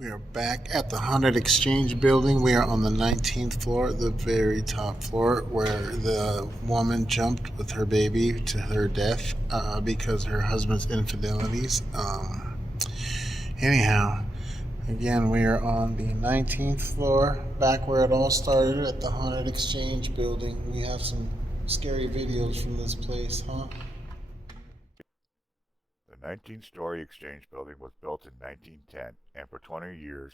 We are back at the Haunted Exchange building. We are on the 19th floor, the very top floor, where the woman jumped with her baby to her death because her husband's infidelities. Anyhow, again, we are on the 19th floor, back where it all started at the Haunted Exchange building. We have some scary videos from this place, huh? The 19-story Exchange Building was built in 1910, and for 20 years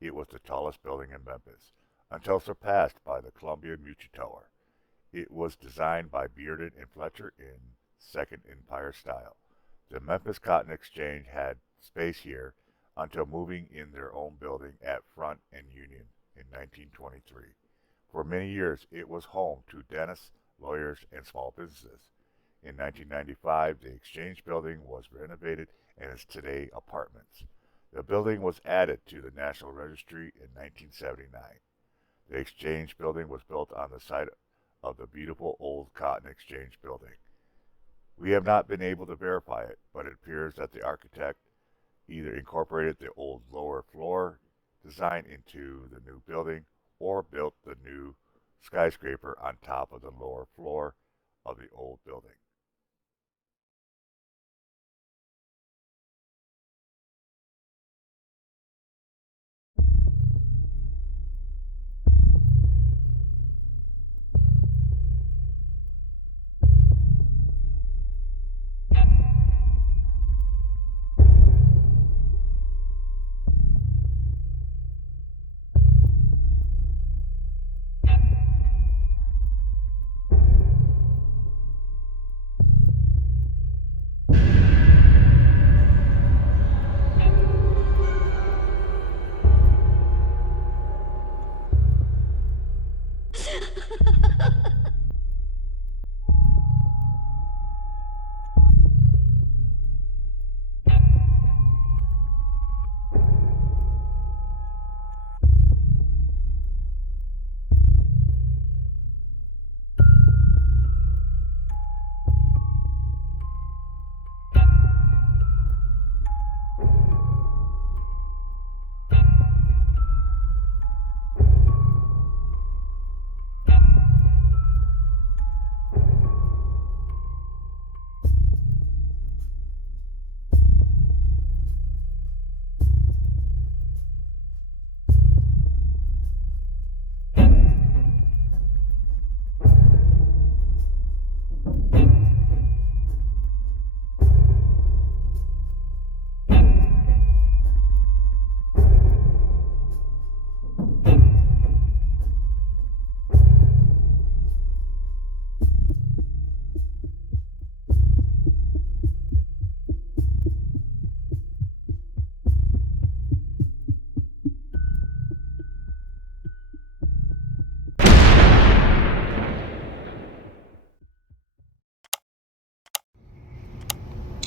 it was the tallest building in Memphis, until surpassed by the Columbia Mutual Tower. It was designed by Bearden and Fletcher in Second Empire style. The Memphis Cotton Exchange had space here until moving in their own building at Front and Union in 1923. For many years it was home to dentists, lawyers, and small businesses. In 1995, the Exchange Building was renovated and is today apartments. The building was added to the National Registry in 1979. The Exchange Building was built on the site of the beautiful old Cotton Exchange Building. We have not been able to verify it, but it appears that the architect either incorporated the old lower floor design into the new building or built the new skyscraper on top of the lower floor of the old building.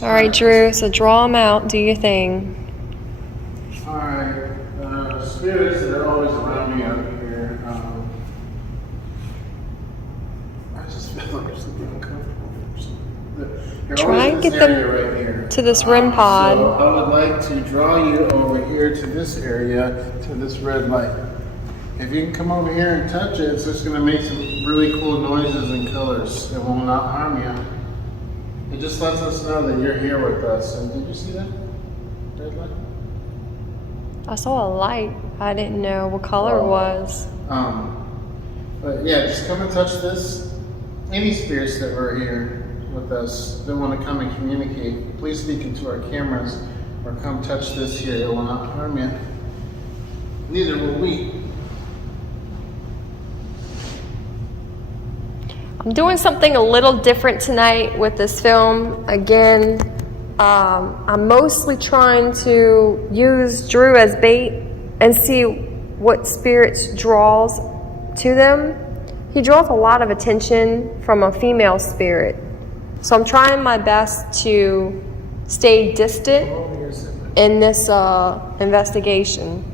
All right, Drew, so draw them out. Do your thing. Alright, spirits that are always around me up here. I just feel like there's something uncomfortable. They're Try always and in get this them area right here. to this REM pod. So I would like to draw you over here to this area, to this red light. If you can come over here and touch it, it's just going to make some really cool noises and colors. It will not harm you. It just lets us know that you're here with us. And did you see that red light? I saw a light. I didn't know what color it was. But yeah, just come and touch this. Any spirits that were here with us that want to come and communicate, please speak into our cameras or come touch this here. It will not harm you. Neither will we. I'm doing something a little different tonight with this film. Again, I'm mostly trying to use Drew as bait and see what spirits draws to them. He draws a lot of attention from a female spirit. So I'm trying my best to stay distant in this investigation.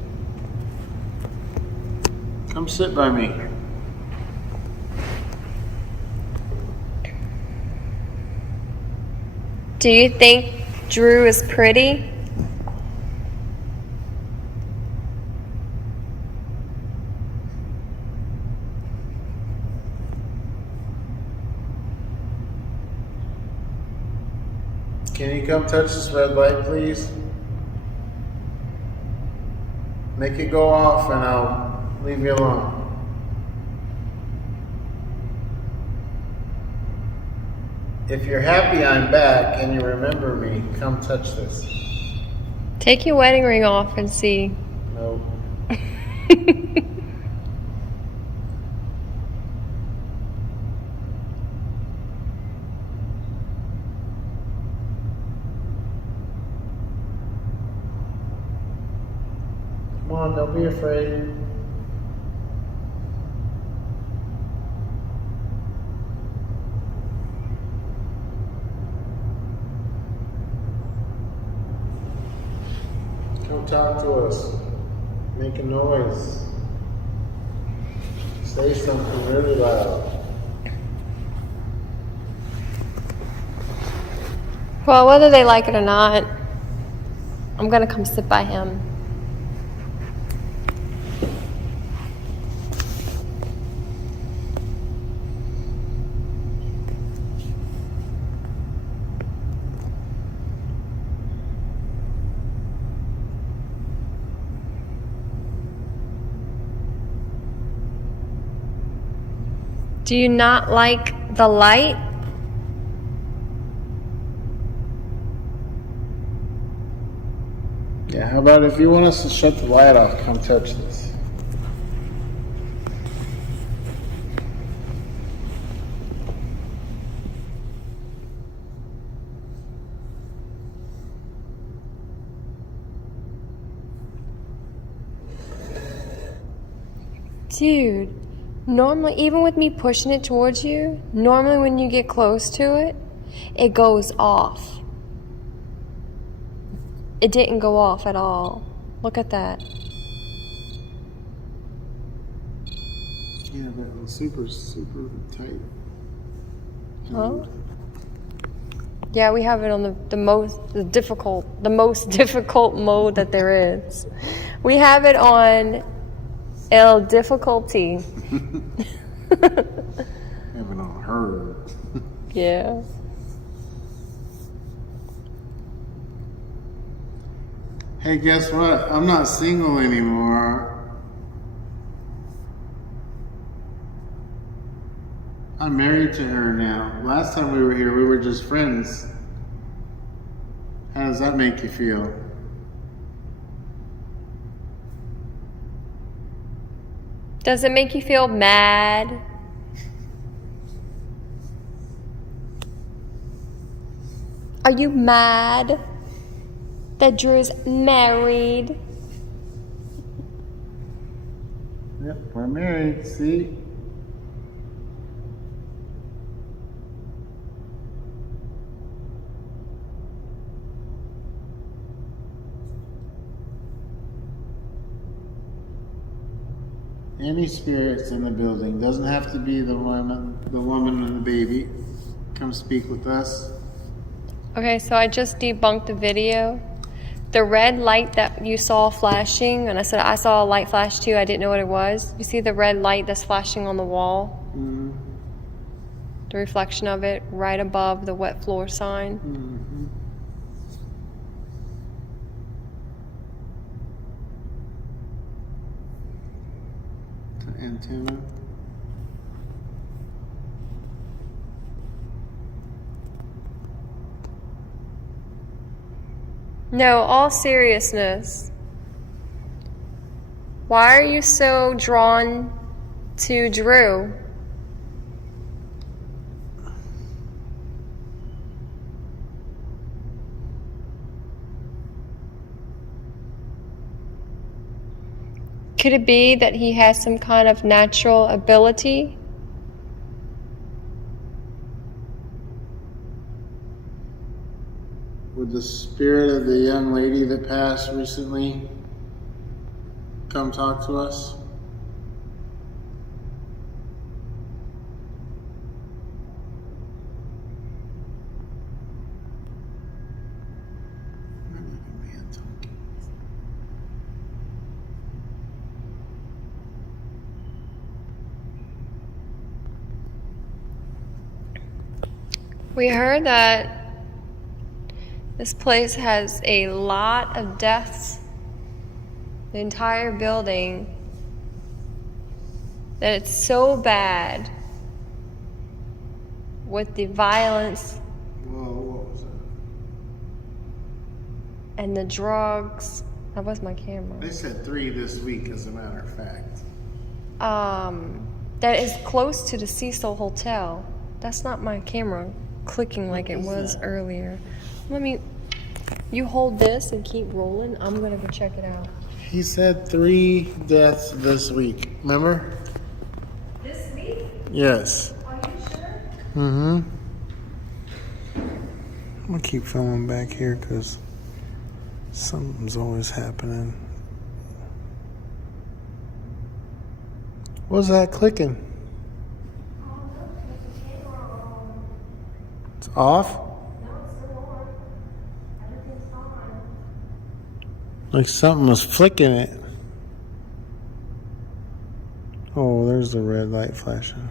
Come sit by me. Do you think Drew is pretty? Can you come touch this red light, please? Make it go off and I'll leave you alone. If you're happy I'm back and you remember me, come touch this. Take your wedding ring off and see. No. Come on, don't be afraid. Come talk to us. Make a noise. Say something really loud. Well, whether they like it or not, I'm gonna come sit by him. Do you not like the light? Yeah, how about if you want us to shut the light off, come touch this. Dude, normally, even with me pushing it towards you, normally when you get close to it, it goes off. It didn't go off at all. Look at that. Yeah, that was super tight. Huh? Yeah, we have it on the most difficult mode that there is. We have it on El difficulty. Have it on her. Yeah. Hey, guess what? I'm not single anymore. I'm married to her now. Last time we were here, we were just friends. How does that make you feel? Does it make you feel mad? Are you mad that Drew's married? Yep, we're married, see? Any spirits in the building, doesn't have to be the woman and the baby. Come speak with us. Okay, so I just debunked the video. The red light that you saw flashing, and I said I saw a light flash too, I didn't know what it was. You see the red light that's flashing on the wall? Mm-hmm. The reflection of it right above the wet floor sign. Mm-hmm. The antenna. No, all seriousness. Why are you so drawn to Drew? Could it be that he has some kind of natural ability? Would the spirit of the young lady that passed recently come talk to us? We heard that This place has a lot of deaths. The entire building. That it's so bad with the violence. Whoa, what was that? And the drugs. That was my camera. They said 3 this week, as a matter of fact. That is close to the Cecil Hotel. That's not my camera clicking like it was earlier. You hold this and keep rolling. I'm gonna go check it out. He said 3 deaths this week. Remember? This week? Yes. Are you sure? Mm-hmm. I'm gonna keep filming back here because something's always happening. What's that clicking? Oh, look, the camera on. It's off? No, it's still on. Everything's fine. Like something was flicking it. Oh, there's the red light flashing.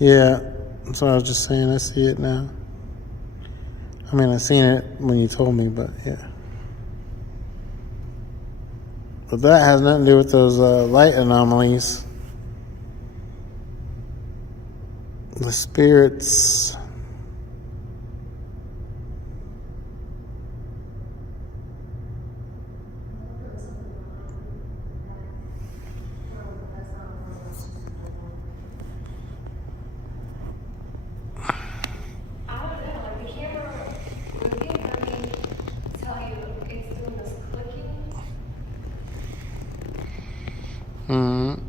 Yeah, that's what I was just saying. I see it now. I mean, I seen it when you told me, but yeah. But that has nothing to do with those light anomalies. The spirits. Mm-hmm.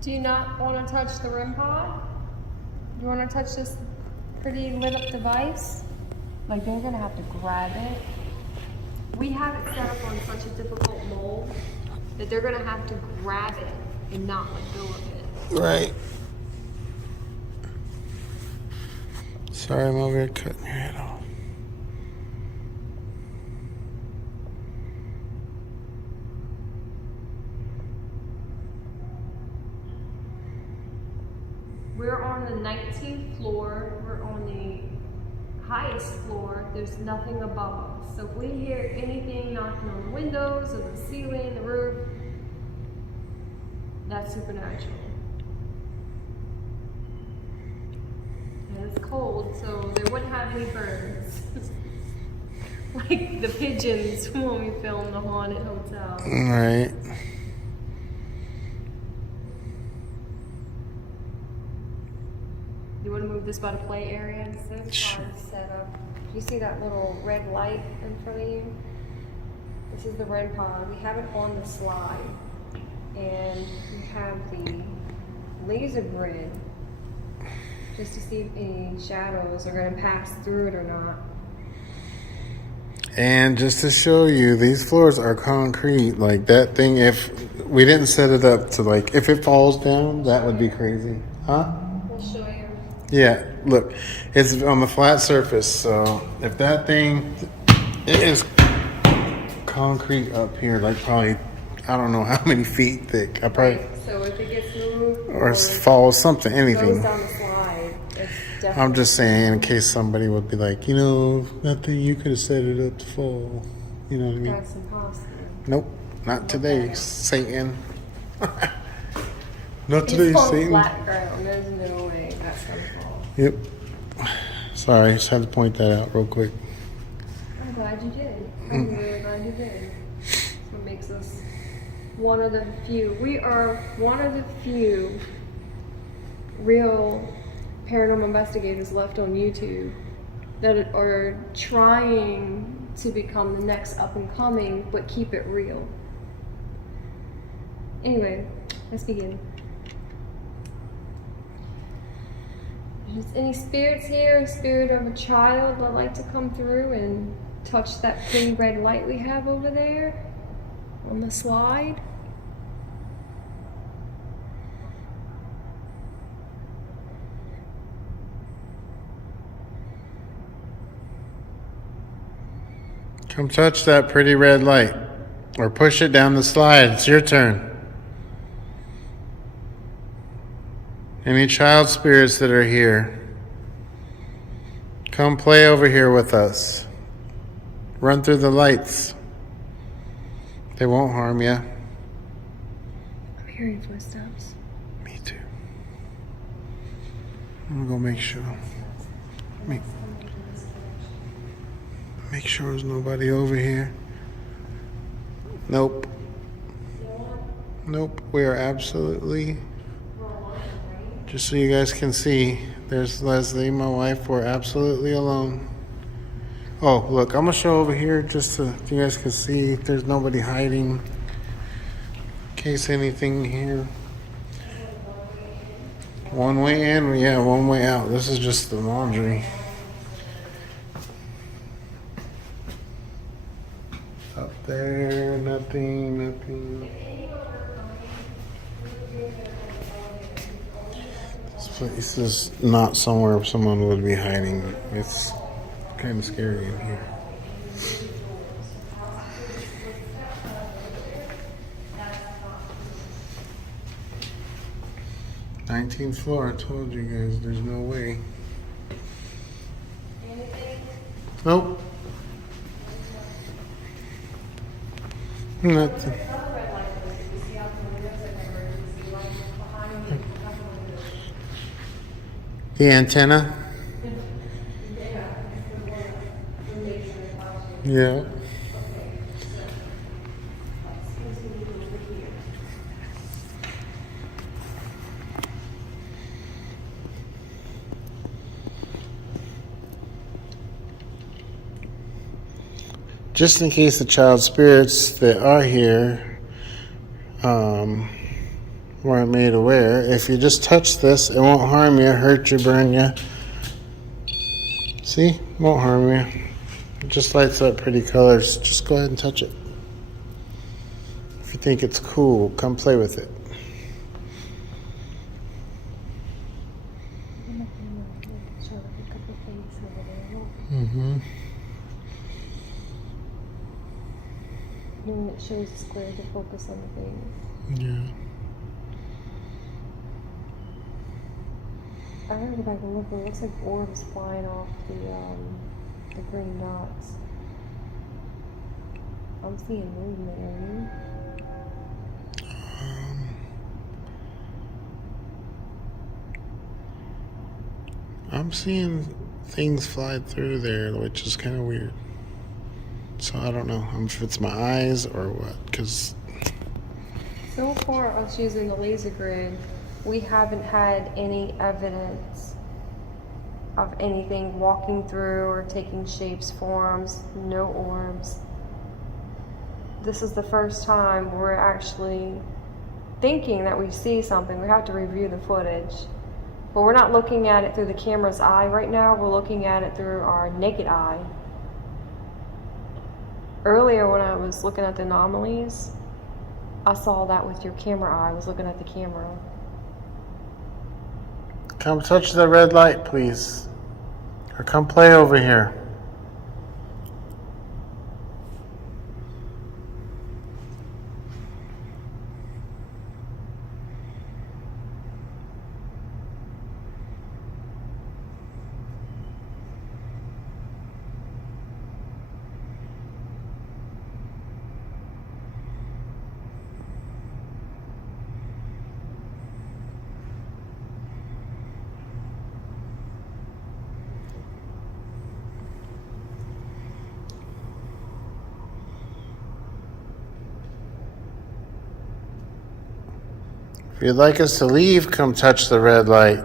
Do you not want to touch the REM pod? You want to touch this pretty lit up device? Like they're gonna have to grab it. We have it set up on such a difficult mold that they're gonna have to grab it and not let go of it. Right. Sorry, I'm over here cutting your head off. We're on the 19th floor. We're on the highest floor. There's nothing above us. So if we hear anything knocking on the windows or the ceiling, the roof, that's supernatural. And it's cold, so they wouldn't have any birds. Like the pigeons when we filmed the haunted hotel. Right. You want to move this by the play area instead? Sure. Set up. You see that little red light in front of you? This is the red pod. We have it on the slide. And we have the laser grid just to see if any shadows are going to pass through it or not. And just to show you, these floors are concrete. Like that thing, if we didn't set it up to like, if it falls down, that would be crazy. Huh? We'll show you. Yeah, look, it's on the flat surface. So if that thing, it is concrete up here, like probably, I don't know how many feet thick. I probably, So if it gets moved or falls, something, goes anything. down the slide, it's definitely. I'm just saying in case somebody would be like, you know, that thing, you could have set it up to fall. You know what I mean? That's impossible. Nope, not today, Satan. Not It's today, on Satan. flat ground. There's no way that's going to fall. Yep. Sorry, just had to point that out real quick. I'm glad you did. I'm really glad you did. That's what makes us one of the few. We are one of the few real paranormal investigators left on YouTube that are trying to become the next up and coming, but keep it real. Anyway, let's begin. If there's any spirits here, a spirit of a child that'd like to come through and touch that pretty red light we have over there on the slide. Come touch that pretty red light. Or push it down the slide. It's your turn. Any child spirits that are here, come play over here with us. Run through the lights. They won't harm you. I'm hearing footsteps. Me too. I'm gonna go make sure. Make sure there's nobody over here. Nope. Nope. We are absolutely. Just so you guys can see, there's Leslie, my wife. We're absolutely alone. Oh, look, I'm gonna show over here just so you guys can see there's nobody hiding. In case anything here. One way in, yeah, one way out. This is just the laundry. Up there, nothing. This place is not somewhere someone would be hiding. It's kind of scary in here. Nineteenth floor. I told you guys, there's no way. Nope. Nothing. The antenna? Yeah. Just in case the child spirits that are here weren't made aware, if you just touch this, it won't harm you, hurt you, burn you. See? Won't harm you. It just lights up pretty colors. Just go ahead and touch it. If you think it's cool, come play with it. Mm-hmm. When it shows the square to focus on the things. Yeah. I gotta go back and look, but it looks like orbs flying off the green dots. I'm seeing movement, are you? I'm seeing things fly through there, which is kind of weird. So I don't know if it's my eyes or what, because So far, us using the laser grid, we haven't had any evidence of anything walking through or taking shapes, forms, no orbs. This is the first time we're actually thinking that we see something. We have to review the footage. But we're not looking at it through the camera's eye right now. We're looking at it through our naked eye. Earlier when I was looking at the anomalies, I saw that with your camera eye. I was looking at the camera. come touch the red light, please. Or come play over here. If you'd like us to leave, come touch the red light.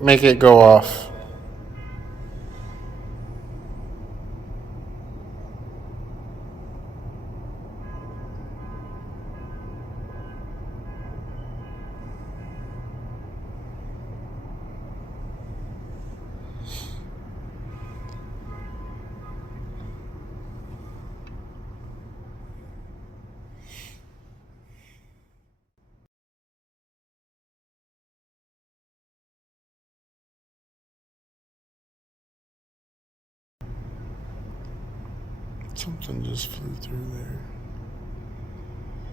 Make it go off. Something just flew through there.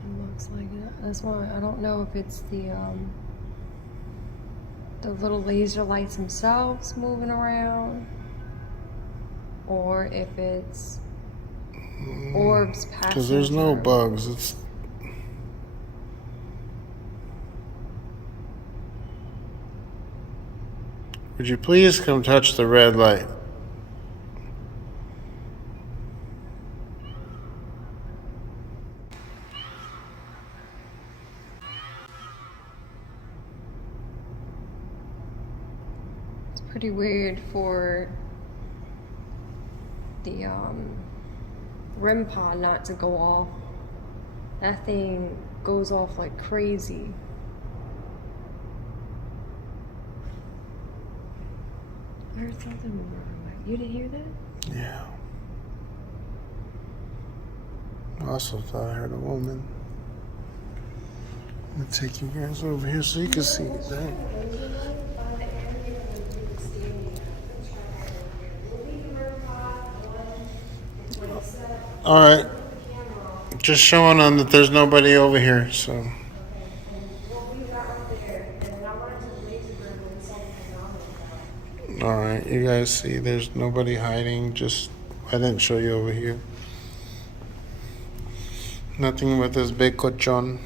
It looks like it. That's why I don't know if it's the little laser lights themselves moving around, or if it's orbs passing. Because there's no through. bugs. It's Would you please come touch the red light? It's pretty weird for the REM pod not to go off. That thing goes off like crazy. I heard something moving. You didn't hear that? Yeah. I also thought I heard a woman. I'm gonna take you guys over here so you can see that. Alright. Just showing them that there's nobody over here, so. Alright, you guys see there's nobody hiding, just I didn't show you over here. Nothing with this big cochon,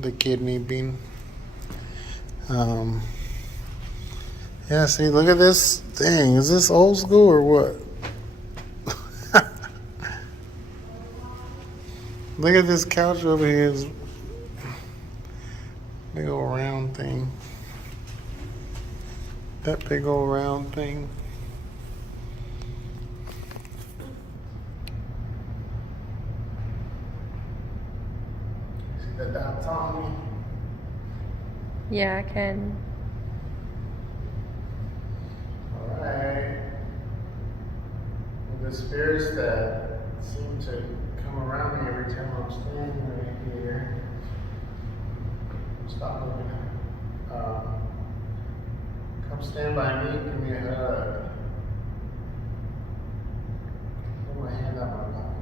the kidney bean. Yeah, see, look at this thing. Is this old school or what? Look at this couch over here. It's big old round thing. That big old round thing. See the dots on me? Yeah, I can. Alright. Well, the spirits that seem to come around me every time I'm standing right here. Stop looking at me. Come stand by me, give me a hug. Put my hand up my pocket.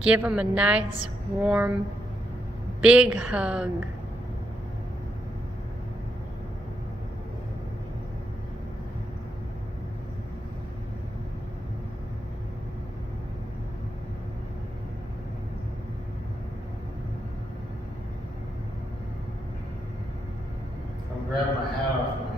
Give them a nice, warm, big hug. Come grab my hat off my head.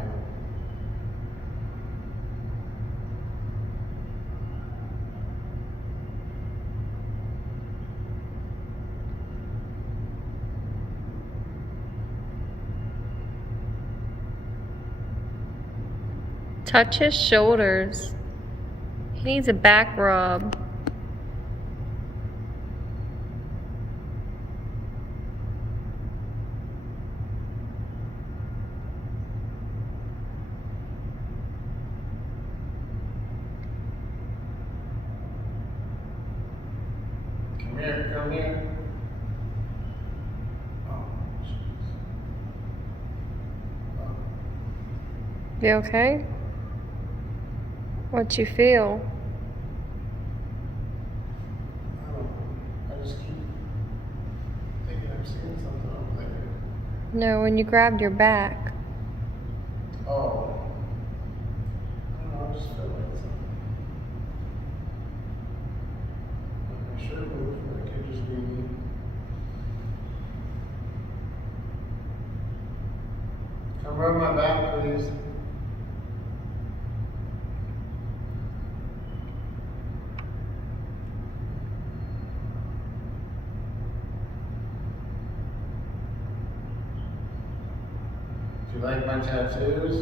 Touch his shoulders. He needs a back rub. Come here, come here. Oh, jeez. Oh. You okay? What you feel? I just keep thinking I'm seeing something over there. No, when you grabbed your back. Oh. I don't know, I just feel like something. I should move, but it could just be me. Come rub my back, please. Do you like my tattoos?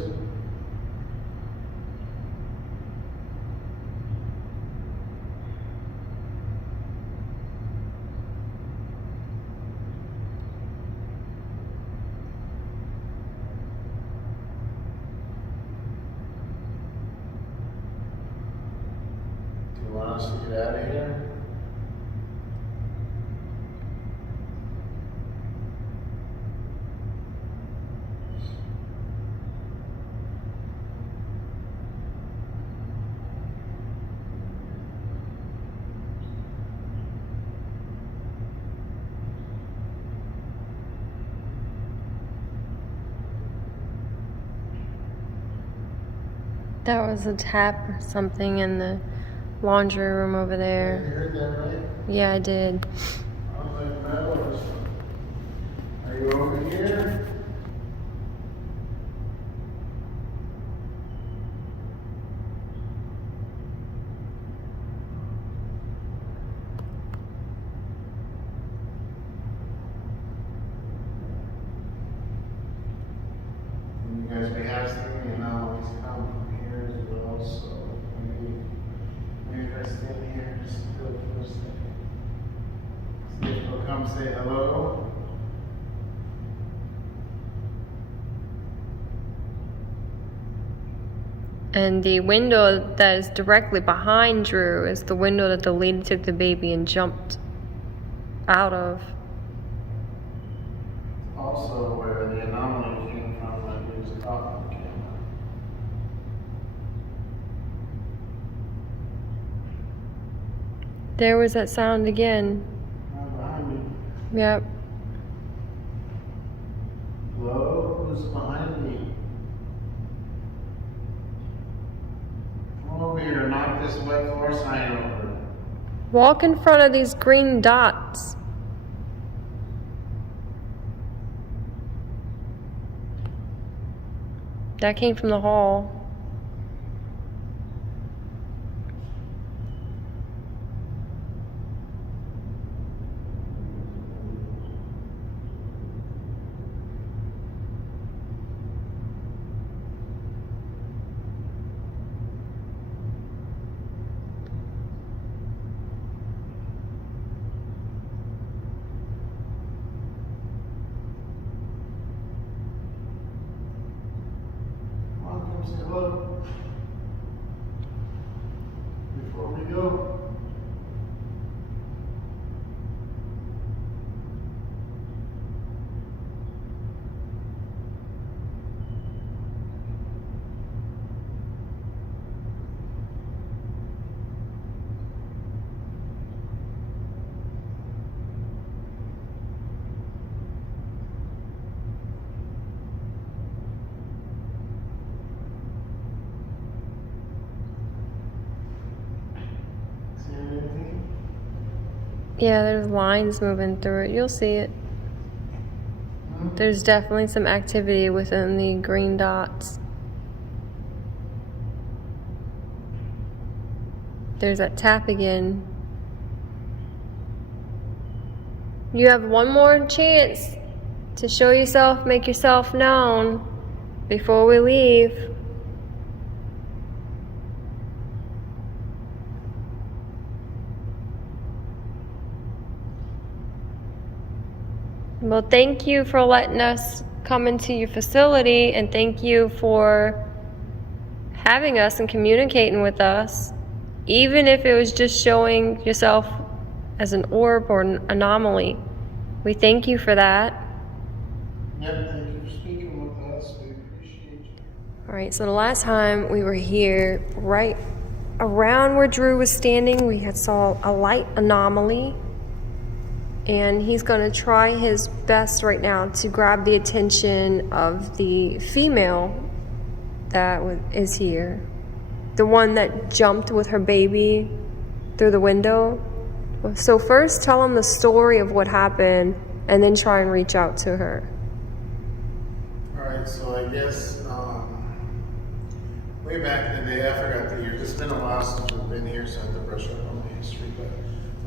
Do you want us to get out of here? That was a tap or something in the laundry room over You there. heard that, right? Yeah, I did. I was like, no. Are you over here? And you guys may have seen the anomalies come from here as well, so maybe if I stand here just for a second. See if they'll come say hello. And the window that is directly behind Drew is the window that the lady took the baby and jumped out of. Also where the anomaly came from when he was talking on camera. There was that sound again. Right behind me. Yep. Hello? Who's behind me? Come over here, knock this wet floor sign over. Walk in front of these green dots. That came from the hall. Come on, come say hello. Before we go. See anything? Yeah, there's lines moving through it. You'll see it. There's definitely some activity within the green dots. There's that tap again. You have one more chance to show yourself, make yourself known before we leave. Well, thank you for letting us come into your facility, and thank you for having us and communicating with us. Even if it was just showing yourself as an orb or an anomaly. We thank you for that. Yep, thank you for speaking with us. We appreciate you. All right, so the last time we were here, right around where Drew was standing, we had saw a light anomaly. And he's going to try his best right now to grab the attention of the female that is here. The one that jumped with her baby through the window. So first tell him the story of what happened and then try and reach out to her. Alright, so I guess way back in the day, I forgot the year. It's been a while since we've been here, so I have to brush up on my history. But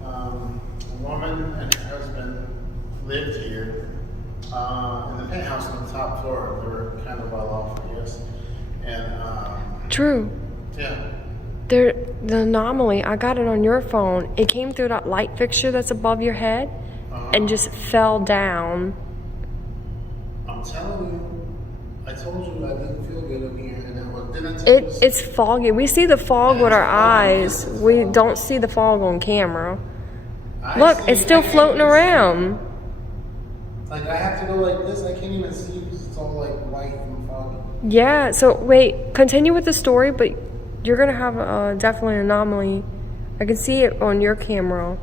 a woman and her husband lived here in the penthouse on the top floor. They were kind of well off, I guess. And Drew, yeah. the anomaly, I got it on your phone. It came through that light fixture that's above your head and just fell down. I'm telling you, I told you I didn't feel good in here, and didn't I tell you? It's foggy. We see the fog with our eyes. We don't see the fog on camera. Look, it's still floating around. Like, I have to go like this. I can't even see because it's all like white and foggy. Yeah, so wait, continue with the story, but you're going to have definitely an anomaly. I can see it on your camera.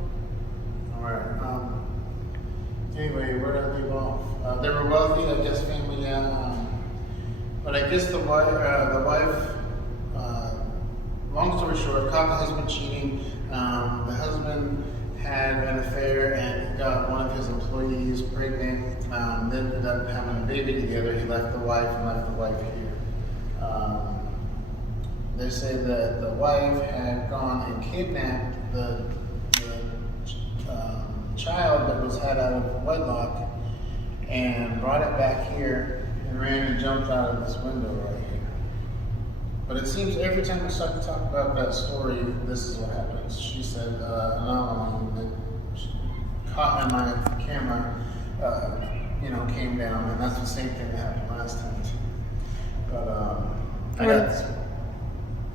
Alright, anyway, where did I leave off? They were wealthy, I guess, family, yeah. But I guess the wife long story short, caught the husband cheating. The husband had an affair and got one of his employees pregnant. Then ended up having a baby together. He left the wife and left the wife here. They say that the wife had gone and kidnapped the child that was had out of wedlock and brought it back here and ran and jumped out of this window right here. But it seems every time we start to talk about that story, this is what happens. She said, another one that she caught in my camera, came down, and that's the same thing that happened last time too. But I got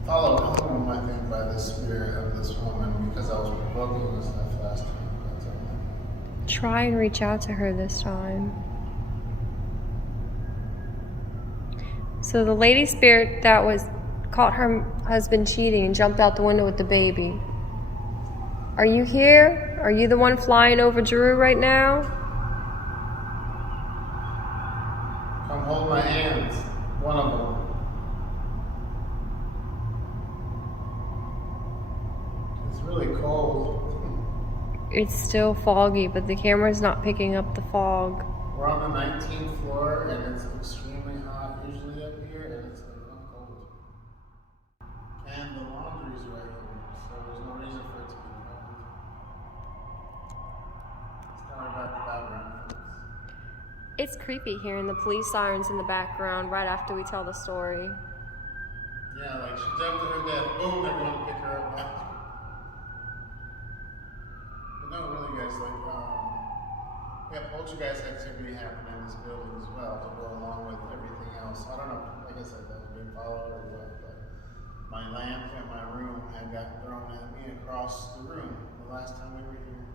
followed home, I think, by the spirit of this woman because I was provoking this stuff last time. Try and reach out to her this time. So the lady spirit that was caught her husband cheating and jumped out the window with the baby. Are you here? Are you the one flying over Drew right now? Come hold my hands. One of them. It's really cold. It's still foggy, but the camera's not picking up the fog. We're on the 19th floor and it's extremely hot usually up here, and it's cold. And the laundry's right here, so there's no reason for it to be cold. Let's tell her about the background. It's creepy hearing the police sirens in the background right after we tell the story. Yeah, like she jumped to her death, boom, they're going to pick her up now. But no, really, guys, we have poltergeist activity happening in this building as well to go along with everything else. I don't know, like I said, that was being followed or what, but my lamp in my room had got thrown at me across the room the last time we were here.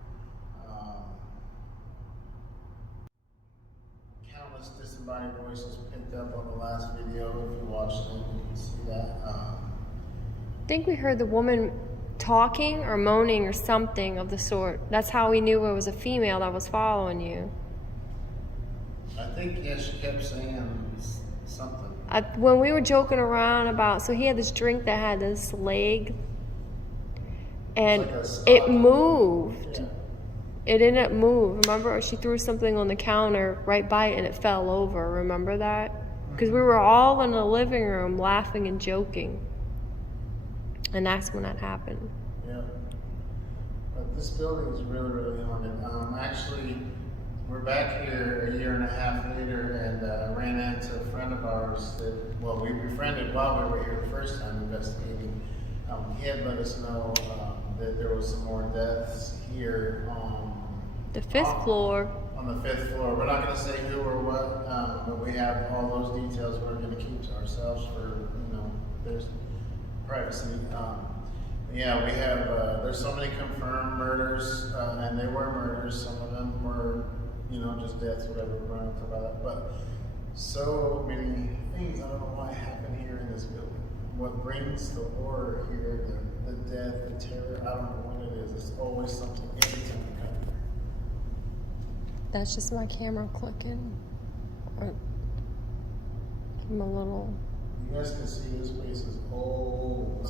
Countless disembodied voices picked up on the last video. If you watched it, you can see that. I think we heard the woman talking or moaning or something of the sort. That's how we knew it was a female that was following you. I think, yeah, she kept saying something. When we were joking around about, so he had this drink that had this leg, and it moved. Yeah. It didn't move. Remember, she threw something on the counter right by it and it fell over. Remember that? Because we were all in the living room laughing and joking. And that's when that happened. Yeah. But this building is really, really haunted. Actually, we're back here a year and a half later and ran into a friend of ours that, well, we befriended while we were here the first time investigating. He had let us know that there was some more deaths here on The fifth floor. On the 5th floor. We're not going to say who or what, but we have all those details we're going to keep to ourselves for, there's privacy. Yeah, we have, there's so many confirmed murders, and they were murders. Some of them were, just deaths, whatever, we're going to talk about that. But so many things, I don't know why happen here in this building. What brings the horror here, the death, the terror, I don't know what it is. It's always something every time we come here. That's just my camera clicking. Give him a little. You guys can see this place is old.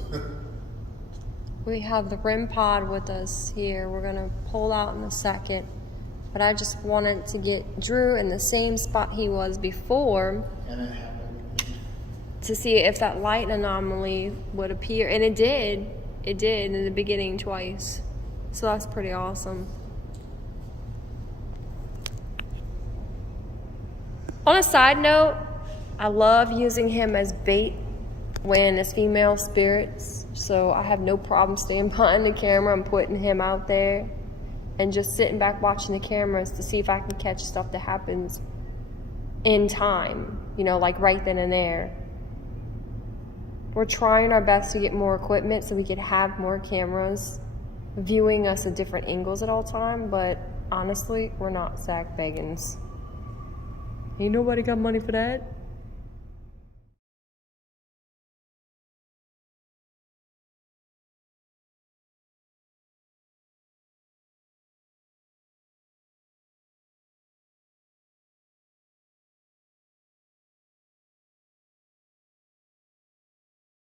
We have the REM pod with us here. We're gonna pull out in a second. But I just wanted to get Drew in the same spot he was before. And it happened. To see if that light anomaly would appear. And it did. It did in the beginning twice. So that's pretty awesome. On a side note, I love using him as bait when it's female spirits. So I have no problem staying behind the camera and putting him out there and just sitting back watching the cameras to see if I can catch stuff that happens in time, like right then and there. We're trying our best to get more equipment so we could have more cameras viewing us at different angles at all time, but honestly, we're not Zach Bagans. Ain't nobody got money for that.